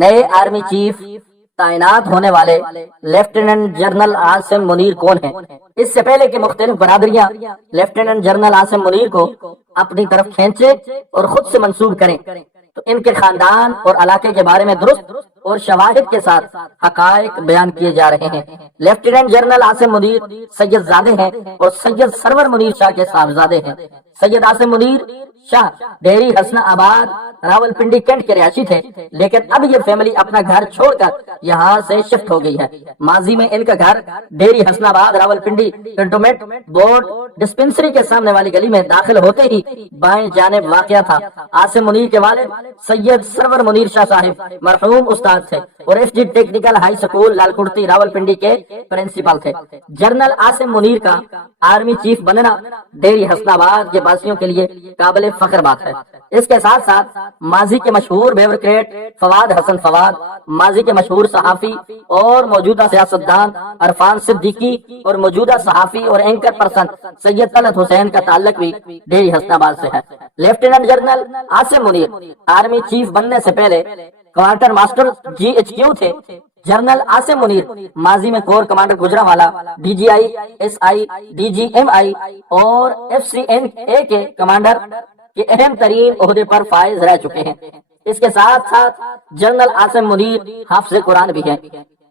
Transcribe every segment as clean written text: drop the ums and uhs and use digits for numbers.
نئے army chief تعینات ہونے والے لیفٹیننٹ جنرل عاصم منیر کون ہیں؟ اس سے پہلے کہ مختلف برادریاں لیفٹیننٹ جنرل عاصم منیر کو اپنی طرف کھینچے اور خود سے منسوب کریں تو ان کے خاندان اور علاقے کے بارے میں درست اور شواہد کے ساتھ حقائق بیان کیے جا رہے ہیں۔ لیفٹیننٹ جنرل عاصم منیر سید زادے ہیں اور سید سرور منیر شاہ کے صاحبزادے ہیں۔ سید عاصم منیر شاہ ڈیری حسنہ آباد راولپنڈی کینٹ کے رہائشی تھے، لیکن اب یہ فیملی اپنا گھر چھوڑ کر یہاں سے شفٹ ہو گئی ہے۔ ماضی میں ان کا گھر ڈیری حسنہ آباد راولپنڈی کنٹونمنٹ بورڈ ڈسپنسری کے سامنے والی گلی میں داخل ہوتے ہی بائیں جانب واقع تھا۔ عاصم منیر کے والد سید سرور منیر شاہ صاحب مرحوم استاد تھے اور F G technical high school Lal Kurti Rawalpindi کے پرنسپل تھے۔ جنرل عاصم منیر کا آرمی چیف بننا ڈیری حسنہ آباد کے باسیوں کے لیے قابل فخر بات ہے۔ اس کے ساتھ ساتھ ماضی کے مشہور بیوروکریٹ فواد حسن فواد، ماضی کے مشہور صحافی اور موجودہ سیاستدان عرفان صدیقی اور موجودہ صحافی اور اینکر پرسن سید طلعت حسین کا تعلق بھی ڈیری حسنہ آباد سے ہے۔ Lieutenant general Asim Munir army chief بننے سے پہلے quartermaster G H Q تھے۔ جنرل عاصم منیر ماضی میں corps commander Gujranwala, D G I S I, D G M I اور ایف سی این اے کے کمانڈر کے اہم ترین عہدے پر فائز رہ چکے ہیں۔ اس کے ساتھ ساتھ جنرل عاصم منیر حافظ قرآن بھی ہیں۔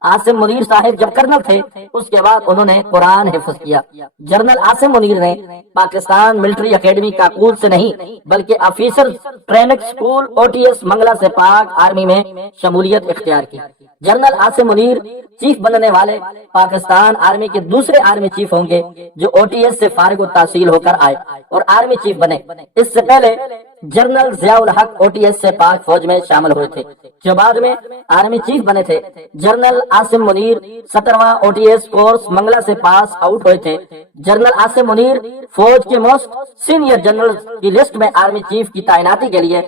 عاصم منیر صاحب جب کرنل تھے اس کے بعد انہوں نے قرآن حفظ کیا۔ جنرل عاصم منیر نے پاکستان ملٹری اکیڈمی کاکول سے نہیں بلکہ آفیسر ٹریننگ سکول او ٹی ایس منگلہ سے پاک آرمی میں شمولیت اختیار کی۔ جنرل عاصم منیر چیف بننے والے پاکستان آرمی کے دوسرے آرمی چیف ہوں گے جو او ٹی ایس سے فارغ التحصیل ہو کر آئے اور آرمی چیف بنے۔ اس سے پہلے جنرل ضیاء الحق او ٹی ایس سے پاک فوج میں شامل ہوئے تھے جو بعد میں آرمی چیف بنے تھے۔ جنرل عاصم منیر 17واں O T S course Mangla سے پاس آؤٹ ہوئے تھے۔ جنرل عاصم منیر فوج کے موسٹ سینئر جنرل کی لسٹ میں آرمی چیف کی تعیناتی کے لیے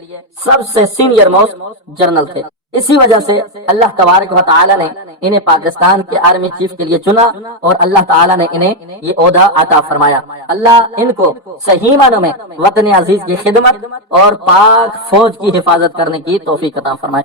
سب سے سینئر موسٹ جنرل تھے۔ اسی وجہ سے اللہ تبارک و تعالی نے انہیں پاکستان کے آرمی چیف کے لیے چنا اور اللہ تعالی نے انہیں یہ عہدہ عطا فرمایا۔ اللہ ان کو صحیح معنوں میں وطن عزیز کی خدمت اور پاک فوج کی حفاظت کرنے کی توفیق عطا فرمائے۔